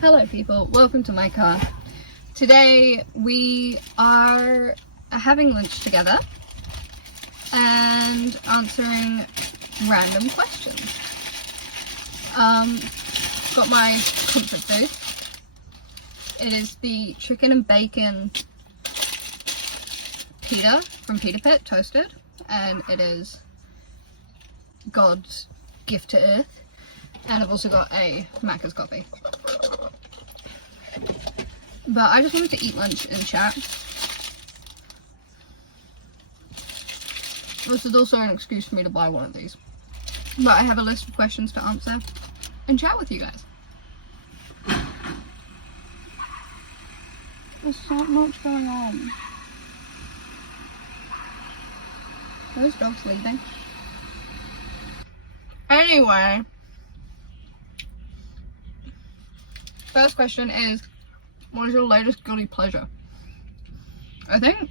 Hello people, welcome to my car. Today we are having lunch together and answering random questions. Got my comfort food. It is the chicken and bacon pita from Pita Pit, toasted, and it is God's gift to earth. And I've also got a Macca's coffee. But I just wanted to eat lunch and chat. This is also an excuse for me to buy one of these. But I have a list of questions to answer and chat with you guys. There's so much going on. Those dogs leaving. Anyway. First question is, what is your latest guilty pleasure? I don't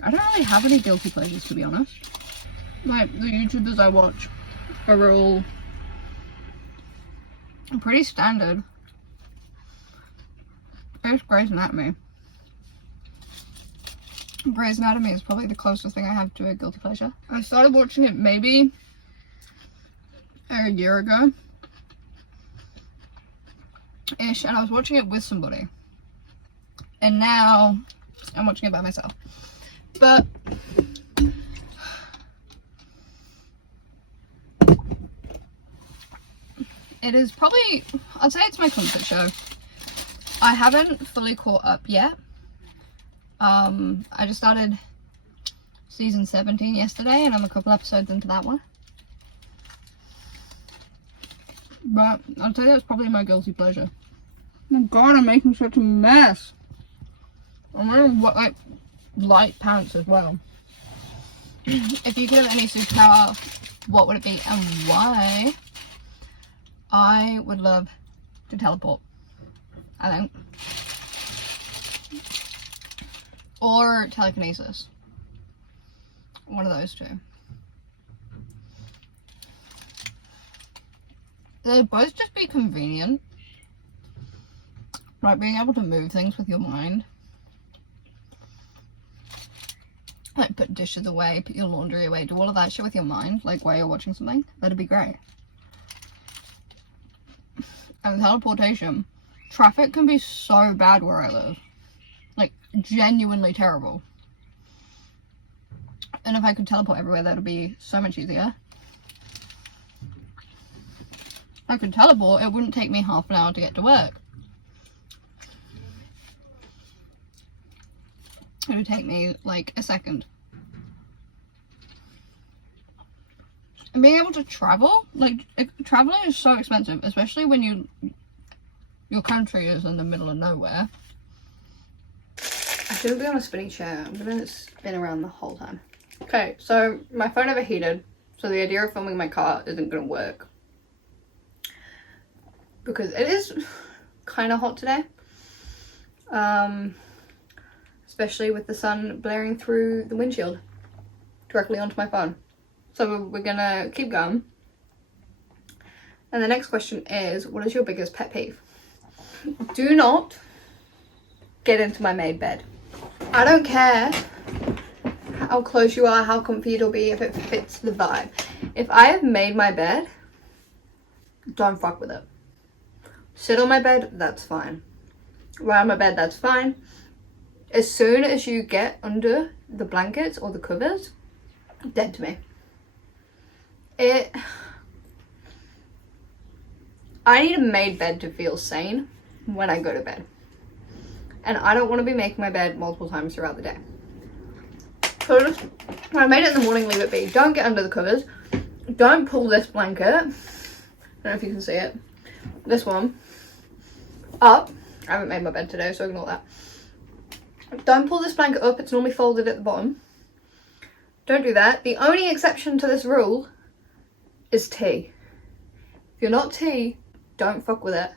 really have any guilty pleasures, to be honest. Like, the YouTubers I watch are all pretty standard. There's Grey's Anatomy. Grey's Anatomy is probably the closest thing I have to a guilty pleasure. I started watching it maybe a year ago. Ish, and I was watching it with somebody, and now I'm watching it by myself. But it is probably, I'd say it's my comfort show. I haven't fully caught up yet. I just started season 17 yesterday, and I'm a couple episodes into that one. But I'd say that's probably my guilty pleasure. Oh my god, I'm making such a mess. I'm wearing like light pants as well. If you could have any superpower, what would it be and why? I would love to teleport, I think. Or telekinesis. One of those two. They'd both just be convenient. Like being able to move things with your mind. Like put dishes away, put your laundry away, do all of that shit with your mind, like while you're watching something. That'd be great. And teleportation. Traffic can be so bad where I live. Like genuinely terrible. And if I could teleport everywhere, that would be so much easier. If I could teleport, it wouldn't take me half an hour to get to work. It would take me like a second. And being able to travel, like traveling is so expensive, especially when your country is in the middle of nowhere. I shouldn't be on a spinning chair. I'm gonna spin around the whole time. Okay, so my phone overheated, so the idea of filming my car isn't gonna work. Because it is kind of hot today. Especially with the sun blaring through the windshield directly onto my phone. So we're gonna keep going. And the next question is, what is your biggest pet peeve? Do not get into my made bed. I don't care how close you are, how comfy it'll be, if it fits the vibe. If I have made my bed, don't fuck with it. Sit on my bed, that's fine. Lie on my bed, that's fine. As soon as you get under the blankets or the covers, dead to me. I need a made bed to feel sane when I go to bed. And I don't want to be making my bed multiple times throughout the day. So just, when I made it in the morning, leave it be. Don't get under the covers. Don't pull this blanket. I don't know if you can see it. This one. Up. I haven't made my bed today, so ignore that. Don't pull this blanket up, it's normally folded at the bottom. Don't do that. The only exception to this rule is tea. If you're not tea, don't fuck with it.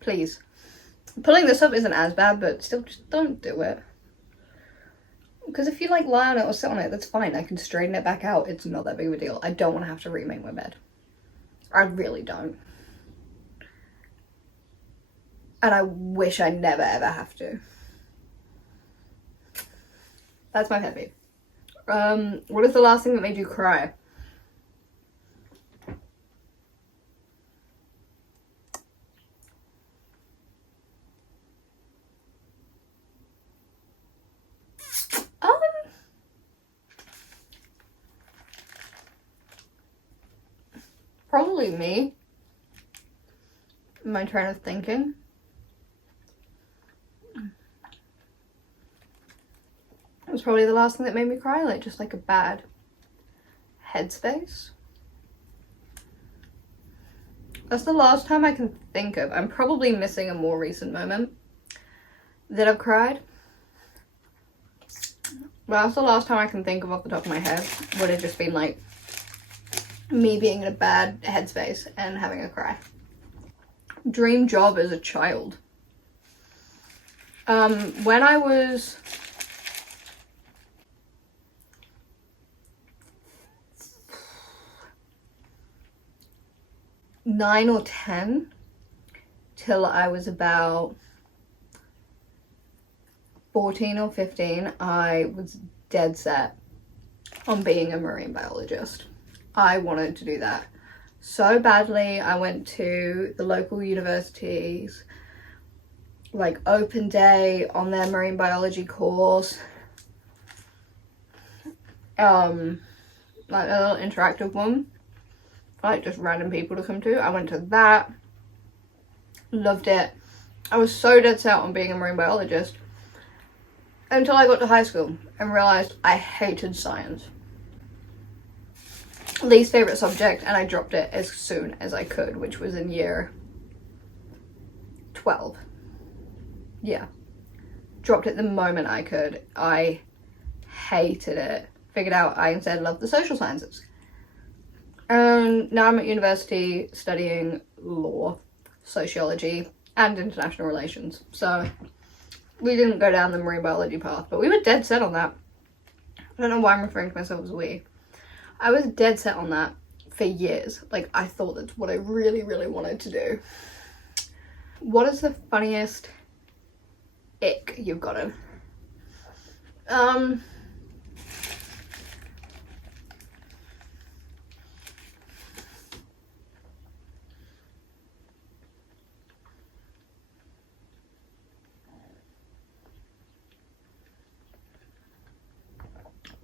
Please. Pulling this up isn't as bad, but still just don't do it. Because if you like lie on it or sit on it, that's fine. I can straighten it back out. It's not that big of a deal. I don't want to have to remake my bed. I really don't. And I wish I never ever have to. That's my pet peeve. What is the last thing that made you cry? Probably me. My train of thinking. It was probably the last thing that made me cry, like just like a bad headspace. That's the last time I can think of. I'm probably missing a more recent moment that I've cried. But that's the last time I can think of off the top of my head. Would have just been like me being in a bad headspace and having a cry. Dream job as a child. When I was nine or 10 till I was about 14 or 15, I was dead set on being a marine biologist. I wanted to do that so badly. I went to the local universities, like open day on their marine biology course, like a little interactive one, like just random people to come to. I went to that, loved it. I was so dead set on being a marine biologist until I got to high school and realized I hated science. Least favorite subject, and I dropped it as soon as I could, which was in year 12. Yeah, dropped it the moment I could. I hated it. Figured out I instead loved the social sciences. And now I'm at university studying law, sociology, and international relations. So we didn't go down the marine biology path, but we were dead set on that. I don't know why I'm referring to myself as we. I was dead set on that for years. Like, I thought that's what I really, really wanted to do. What is the funniest ick you've gotten?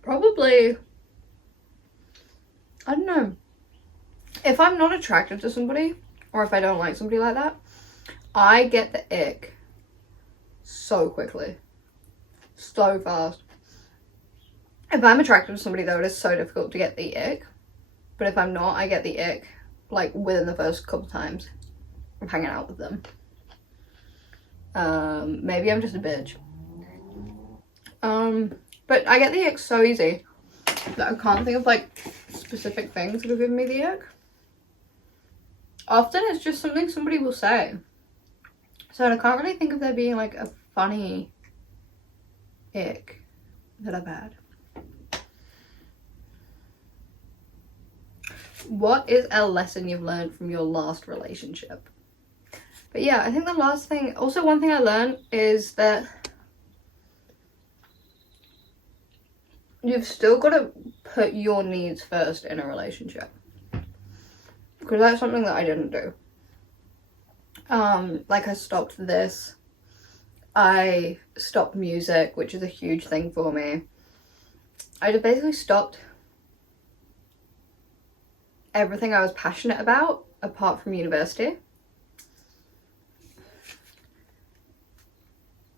Probably, I don't know. If I'm not attracted to somebody, or if I don't like somebody like that, I get the ick so quickly. So fast. If I'm attracted to somebody though, it is so difficult to get the ick. But if I'm not, I get the ick like within the first couple times of hanging out with them. Maybe I'm just a bitch. But I get the ick so easy that I can't think of like specific things that have given me the ick. Often it's just something somebody will say. So I can't really think of there being like a funny ick that I've had. What is a lesson you've learned from your last relationship? But yeah, I think the last thing, also one thing I learned is that you've still got to put your needs first in a relationship. Because that's something that I didn't do. Like I stopped this. I stopped music, which is a huge thing for me. I just basically stopped everything I was passionate about apart from university.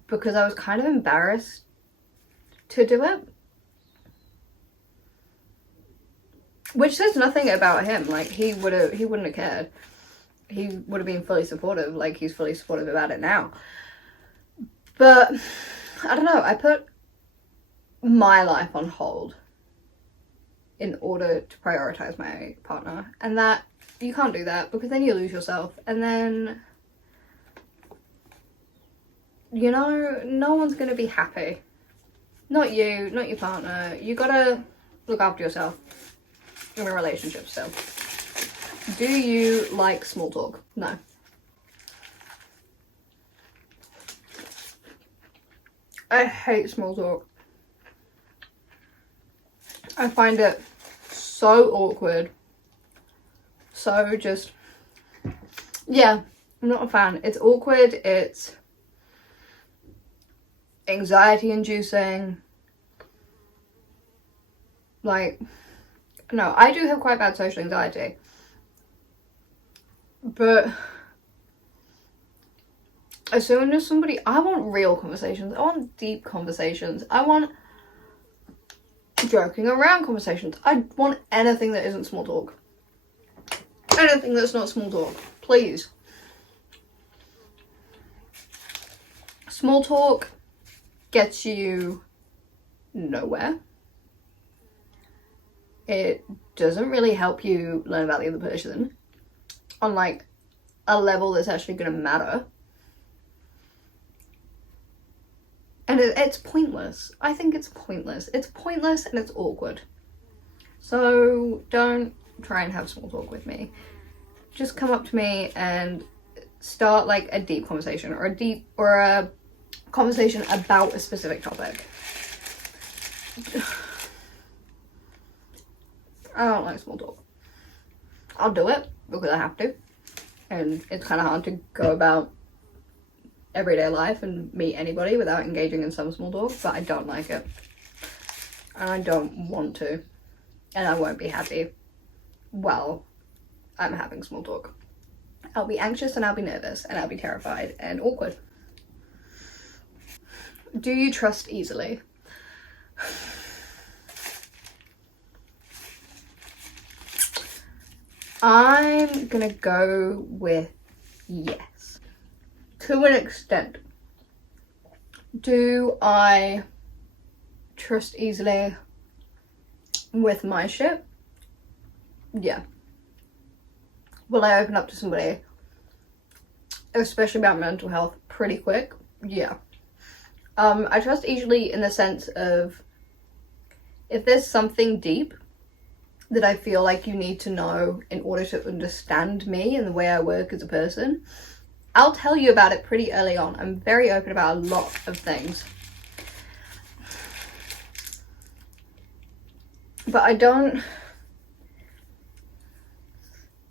Because I was kind of embarrassed to do it. Which says nothing about him. Like, he wouldn't have cared. He would have been fully supportive, like he's fully supportive about it now. But I don't know, I put my life on hold in order to prioritize my partner, and that you can't do that because then you lose yourself, and then, you know, no one's gonna be happy. Not you, not your partner. You gotta look after yourself in a relationship still. Do you like small talk? No. I hate small talk. I find it so awkward. So just, yeah, I'm not a fan. It's awkward, it's anxiety inducing. Like, no, I do have quite bad social anxiety. But as soon as I want real conversations. I want deep conversations. I want joking around conversations. I want anything that isn't small talk. Anything that's not small talk, please. Small talk gets you nowhere. It doesn't really help you learn about the other person on like a level that's actually going to matter. And it's pointless. I think it's pointless. It's pointless and it's awkward. So don't try and have small talk with me. Just come up to me and start like a deep conversation or a conversation about a specific topic. I don't like small talk. I'll do it because I have to. And it's kind of hard to go about everyday life and meet anybody without engaging in some small talk, but I don't like it. And I don't want to. And I won't be happy while I'm having small talk. I'll be anxious and I'll be nervous and I'll be terrified and awkward. Do you trust easily? I'm gonna go with yes. To an extent. Do I trust easily with my shit? Yeah. Will I open up to somebody, especially about mental health, pretty quick? Yeah. I trust easily in the sense of if there's something deep that I feel like you need to know in order to understand me and the way I work as a person, I'll tell you about it pretty early on. I'm very open about a lot of things. But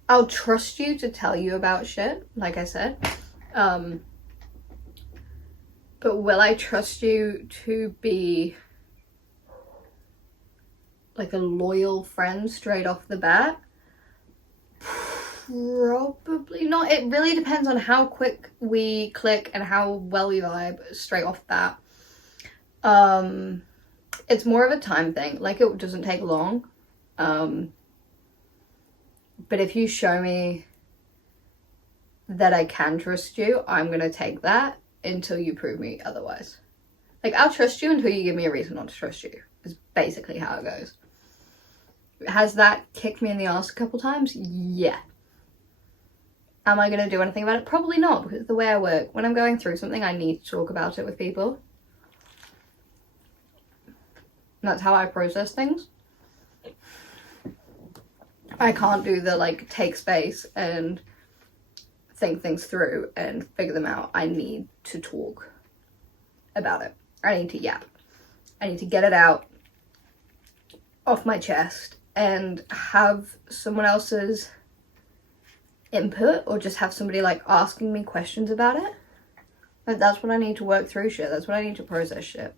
I'll trust you to tell you about shit, like I said. But will I trust you to be like a loyal friend straight off the bat? Probably not. It really depends on how quick we click and how well we vibe straight off the bat. It's more of a time thing. Like, it doesn't take long. But if you show me that I can trust you, I'm gonna take that until you prove me otherwise. Like, I'll trust you until you give me a reason not to trust you, is basically how it goes. Has that kicked me in the ass a couple times? Yeah. Am I gonna do anything about it? Probably not, because the way I work, when I'm going through something, I need to talk about it with people. And that's how I process things. I can't do the like take space and think things through and figure them out. I need to talk about it. I need to yap. I need to get it out off my chest and have someone else's input, or just have somebody like asking me questions about it. Like, that's when I need to work through shit. That's when I need to process shit.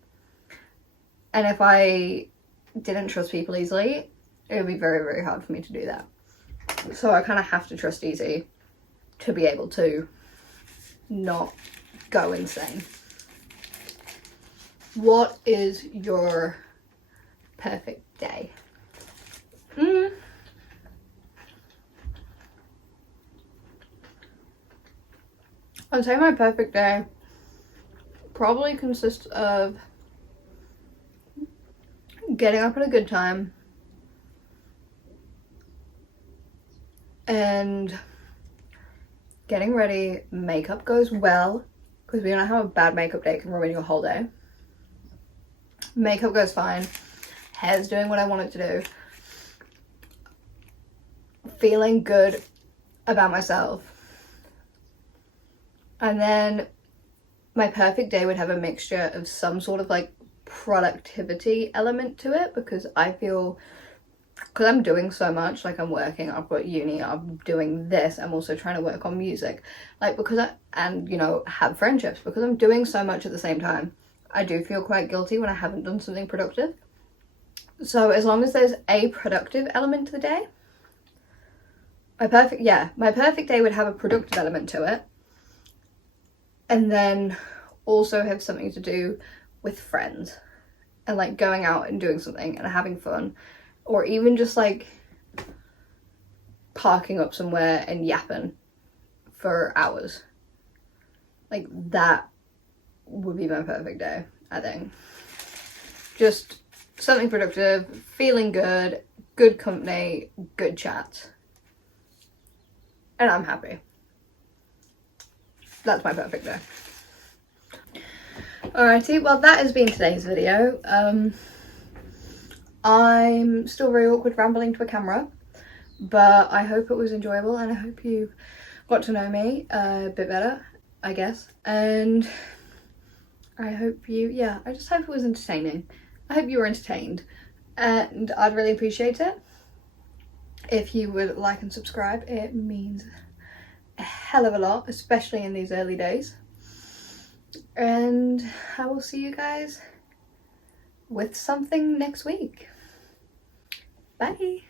And if I didn't trust people easily, it would be very, very hard for me to do that. So I kind of have to trust easy to be able to not go insane. What is your perfect day? I'd say my perfect day probably consists of getting up at a good time and getting ready. Makeup goes well, because we know how a bad makeup day can ruin your whole day. Makeup goes fine. Hair's doing what I want it to do. Feeling good about myself. And then my perfect day would have a mixture of some sort of like productivity element to it, because I feel, because I'm doing so much, like I'm working, I've got uni, I'm doing this, I'm also trying to work on music, like because and you know, have friendships, because I'm doing so much at the same time. I do feel quite guilty when I haven't done something productive. So as long as there's a productive element to the day, my perfect day would have a productive element to it, and then also have something to do with friends and like going out and doing something and having fun, or even just like parking up somewhere and yapping for hours. Like that would be my perfect day, I think. Just something productive, feeling good, good company, good chat, and I'm happy. That's my perfect day. Alrighty, well that has been today's video. I'm still very awkward rambling to a camera, but I hope it was enjoyable, and I hope you got to know me a bit better, I guess. And I hope I just hope it was entertaining. I hope you were entertained, and I'd really appreciate it if you would like and subscribe. It means a hell of a lot, especially in these early days. And I will see you guys with something next week. Bye.